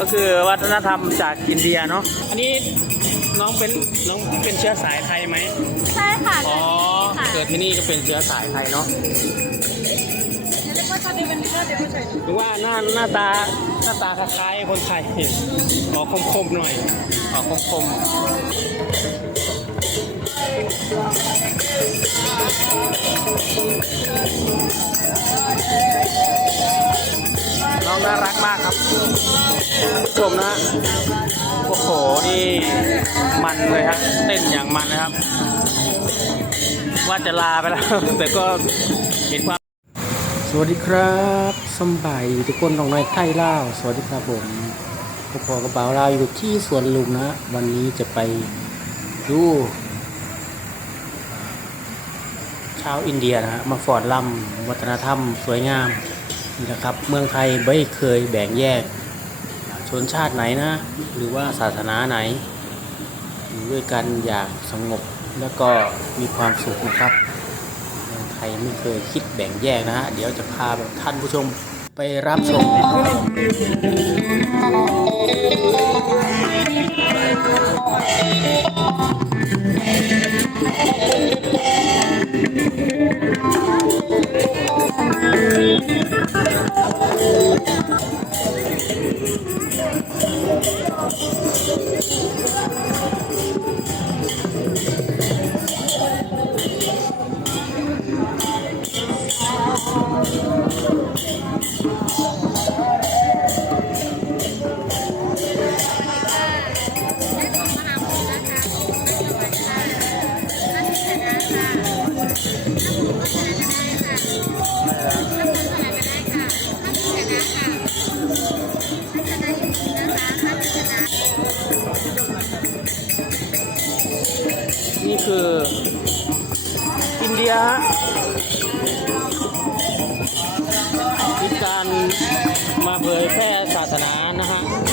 ก็คือวัฒนธรรมจากอินเดียเนาะอันนี้น้องเป็นน้องเป็นเชื้อสายไทยไหมใช่ค่ะอ๋อเกิดที่นี่ก็เป็นเชื้อสายไทยเนาะหรือว่าหน้าหน้าตาหน้าตาคล้ายๆคนไทยออกคมๆหน่อยออกคมๆ ครับผู้ชมนะโอ้โหนี่มันเลยฮะเต้นอย่างมันนะครับ ว่าจะลาไปแล้ว แต่ก็เห็นความ สวัสดีครับสำบายทุกคนน้องน้อยไทยล่าสวัสดีครับผมพวกพอกระเป๋าเราอยู่ที่สวนลุมนะ วันนี้จะไปดูชาวอินเดียนะฮะมาฟอร์ดลำวัฒนธรรม สวยงาม นะครับ เมืองไทยไม่เคยแบ่งแยก ชนชาติไหนนะ หรือว่าศาสนาไหนอยู่ด้วยกันอย่างสงบแล้วก็มีความสุขนะครับเมืองไทยไม่เคยคิดแบ่งแยกนะฮะเดี๋ยวจะพาท่านผู้ชมไปรับชม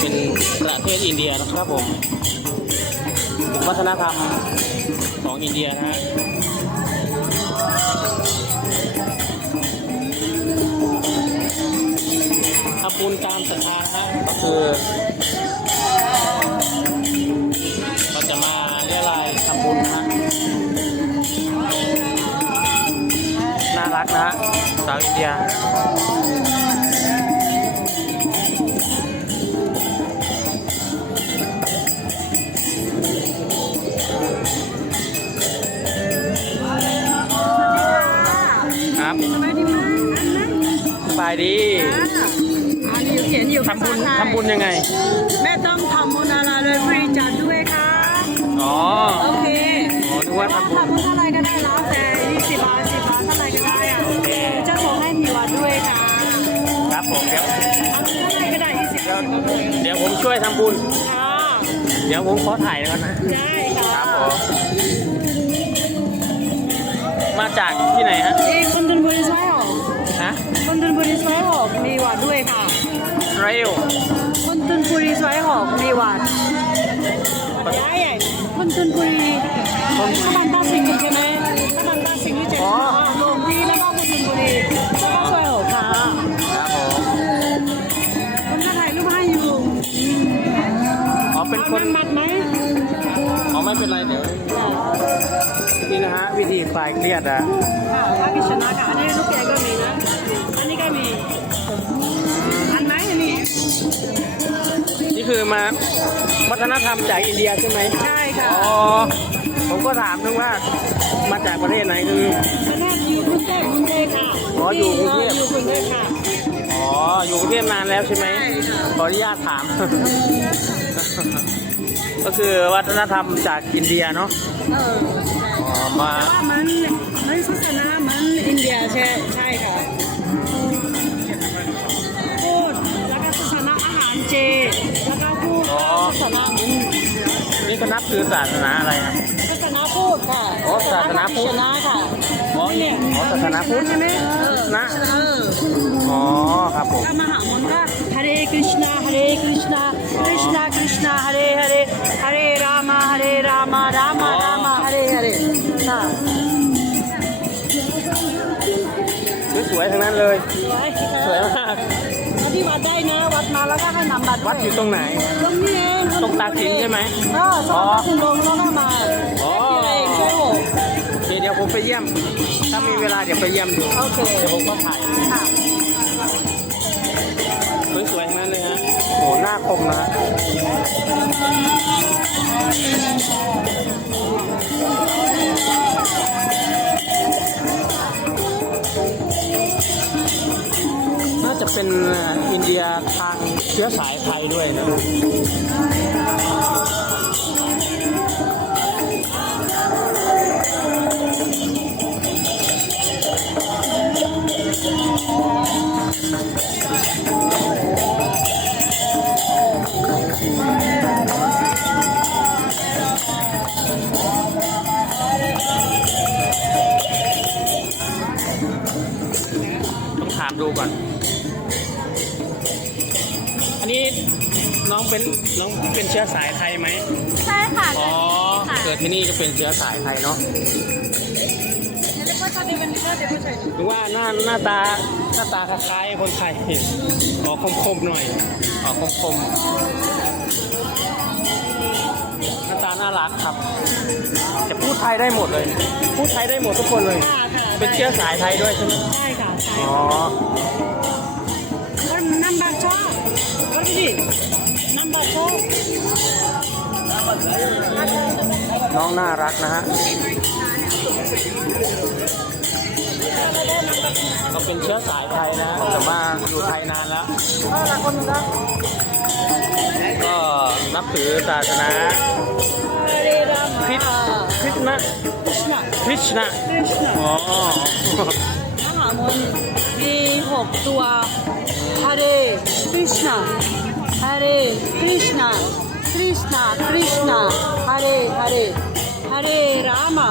เป็นประเทศอินเดียนะครับผมเป็นวัฒนธรรมของอินเดียนะฮะทำบุญตามศรัทธานะฮะก็คือเราจะมาเรียรายทำบุญนะฮะน่ารักนะฮะสาวอินเดีย บายดีอันนี้เขียนอยู่ทำบุญทำบุญยังไง แม่ต้องทำบุญอะไรเลยฟรีจัดด้วยค่ะ อ๋อ โอเคอ๋อนึกว่าทำบุญทำบุญเท่าไรก็ได้แล้วแต่20บาท10บาทเท่าไรก็ได้อะเจ้าของให้มีวัดด้วยค่ะ ครับผมเดี๋ยวเอาเท่าไรก็ได้20บาทเดี๋ยวผมช่วยทำบุญค่ะเดี๋ยวผมขอถ่ายแล้วกันนะ ได้ค่ะ ครับผม มาจากที่ไหนฮะ คนมัดไหมอ๋อไม่เป็นไรเดี๋ยวนี่นะฮะวิธีคลายเครียดอะค่ะถ้าพิชนะค่ะอันนี้ลูกแกก็มีนะอันนี้ก็มีอันไหนอันนี้นี่คือมาวัฒนธรรมจากอินเดียใช่ไหมใช่ค่ะอ๋อผมก็ถามนึงว่ามาจากประเทศไหนคืออันนั้นอยู่กรุงเทพกรุงเทพค่ะอ๋ออยู่กรุงเทพอยู่กรุงเทพค่ะอ๋ออยู่กรุงเทพนานแล้วใช่ไหมใช่ค่ะขออนุญาตถาม ก็คือวัฒนธรรมจากอินเดียเนาะเอออ๋อมาว่ามันมันศาสนามันอินเดียใช่ใช่ค่ะพูดแล้วก็ศาสนาอาหารเจ แล้วก็พูดศาสนามุนนี่ก็นับถือศาสนาอะไรครับศาสนาพูดค่ะอ๋อศาสนาพุทธศาสนาค่ะ อ๋อเนี่ยอ๋อศาสนาพุทธใช่ไหมเออนะ เอออ๋อครับผมก็มหามนต์ก็ Hare Krishna Hare Krishna Krishna Krishna Hare Hare Hare Rama Hare Rama Rama Rama Hare Hare ค่ะสวยๆทั้งนั้นเลย สวยสวยมากอันนี้ที่วัดได้นะ วัดมาแล้วก็ให้นำบัตรวัดอยู่ตรงไหน ตรงนี้เองตรงตากสินใช่ไหมเออตรงตากสินลงแล้วก็มาอ๋อที่ไหนช่วยผมโอเคเดี๋ยวผมไปเยี่ยม ถ้ามีเวลาเดี๋ยวไปเยี่ยมดูโอเคเดี๋ยวผมก็ถ่าย น้าคมนะฮะน่าจะเป็นอินเดียทางเชื้อสายไทยด้วยนะ ชื้อสายไทยไหมใช่ค่ะอ๋อเกิดที่นี่ก็เป็นเชื้อสายไทยเนาะเรียกว่าตอนนี้เป็นก็เดี๋ยวผู้ชายหรือว่าหน้าหน้าตาหน้าตาคล้ายๆคนไทยออกคมๆหน่อยออกคมๆหน้าตาน่ารักครับจะพูดไทยได้หมดเลย พูดไทยได้หมดทุกคนเลยค่ะค่ะเป็นเชื้อสายไทยด้วยใช่ไหมใช่ค่ะใช่อ๋อ น้องน่ารักนะฮะก็เป็นเชื้อสายไทยนะแต่ว่าอยู่ไทยนานแล้ว ก็ละคนนึงก็นับถือศาสนาฮาเรรามาคริสคริสต์นะคริชนาคริสต์นะคริชนาอ๋อมหามนต์มีหกตัวฮาเรคริชนาฮาเรคริชนาคริชนาคริชนาฮาเรฮาเร ฮาเรรามา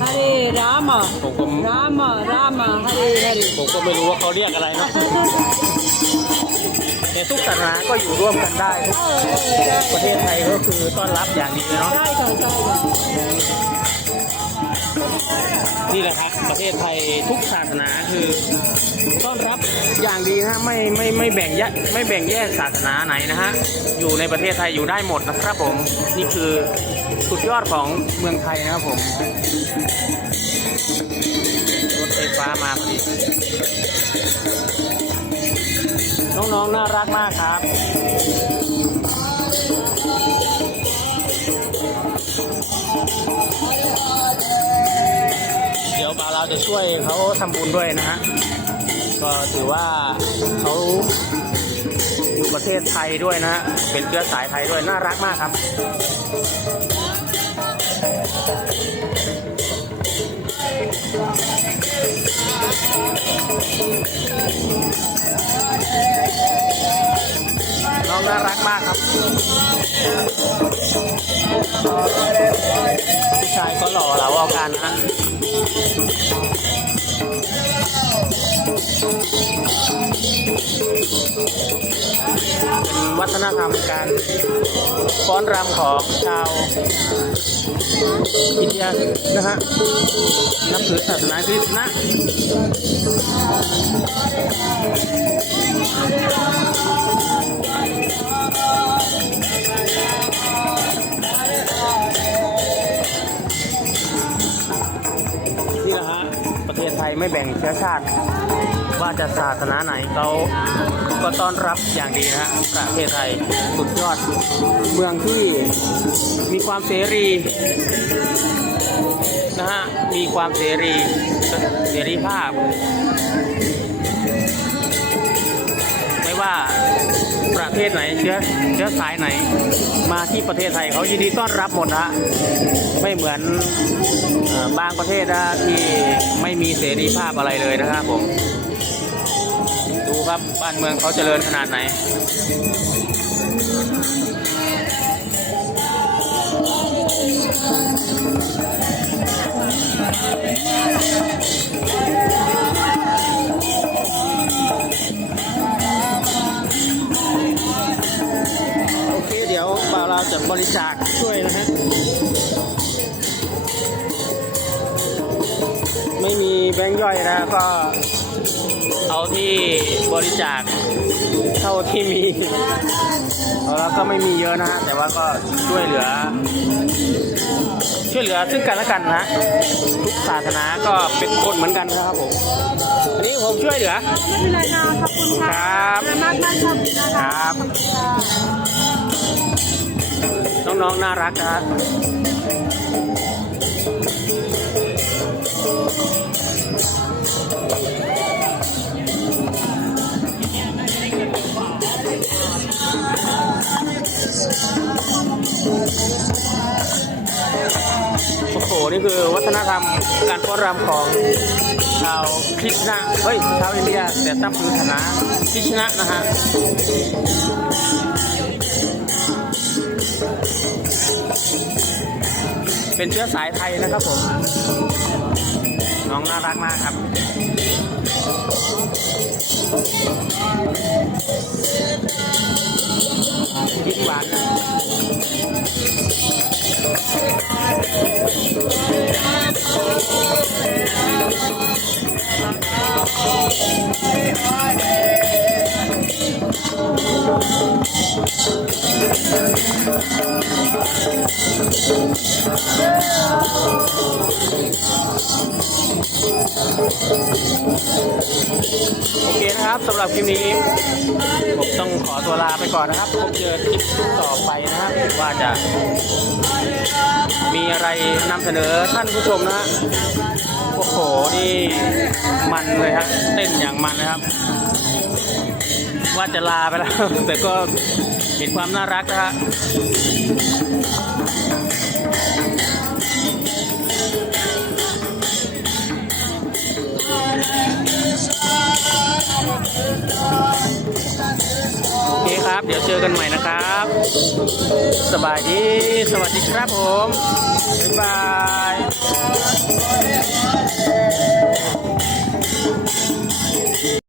ฮาเรรามาผมก็รามารามาฮาเรฮาเรผมก็ไม่รู้ว่าเขาเรียกอะไรนะแต่ทุกศาสนาก็อยู่ร่วมกันได้ทุกเออเออประเทศไทยก็คือต้อนรับอย่างดีเนาะใช่ใช่ค่ะใช่ค่ะ นี่แหละครับประเทศไทยทุกศาสนาคือต้อนรับอย่างดีนะไม่ไม่ไม่แบ่งแยกไม่แบ่งแยกศาสนาไหนนะฮะอยู่ในประเทศไทยอยู่ได้หมดนะครับผมนี่คือสุดยอดของเมืองไทยนะครับผมรถไฟฟ้ามาพอดีน้องๆน่ารักมากครับ ดี๋ยวบาเราจะช่วยเขาทำบุญด้วยนะฮะก็ถือว่าเขาอยู่ประเทศไทยด้วยนะฮะเป็นเชื้อสายไทยด้วยน่ารักมากครับน้องน่ารักมากครับ ผู้ชายก็หล่อเหลาเอากันนะฮะเป็นวัฒนธรรมการฟ้อนรำของชาวอินเดียนะฮะนับถือศาสนาคริสต์นะ ไม่แบ่งเชื้อชาติ ว่าจะศาสนาไหนเขาก็ต้อนรับอย่างดีนะฮะประเทศไทยสุดยอด เมืองที่มีความเสรีนะฮะมีความเสรีเสรีภาพ ไม่ว่า ประเทศไหนเชื้อเชื้อสายไหน มาที่ประเทศไทยเขายินดีต้อนรับหมดนะฮะไม่เหมือนบางประเทศนะที่ไม่มีเสรีภาพอะไรเลยนะครับผม ดูครับบ้านเมืองเขาเจริญขนาดไหน ย่อยนะก็เอาที่บริจาคเท่าที่มีเราก็ไม่มีเยอะนะฮะแต่ว่าก็ช่วยเหลือ ช่วยเหลือซึ่งกันและกันนะฮะทุกศาสนาก็เป็นคนเหมือนกันนะครับผมอันนี้ผมช่วยเหลือไม่เป็นไรนะขอบคุณค่ะครับขอบคุณมากมากๆขอบคุณนะคคะรับน้องๆน่ารักนะ นี่คือวัฒนธรรมการฟ้อนรำของชาวคริสนะเฮ้ยชาวอินเดียแต่ตั้งคือศานาคริสนะนะฮะเป็นเชื้อสายไทยนะครับผม น้องน่ารักมากครับยิ้มหวานนะ เคนะครับสำหรับคลิปนี้ ผมต้องขอตัวลาไปก่อนนะครับพบเจอคลิปต่อไปนะครับ ว่าจะ มีอะไรนำเสนอท่านผู้ชมนะฮะโอ้โหนี่มันเลยฮะเต้นอย่างมันนะครับ ว่าจะลาไปแล้ว แต่ก็เห็นความน่ารักนะฮะ กันใหม่นะครับ สบายดี สวัสดีครับผม บ๊ายบาย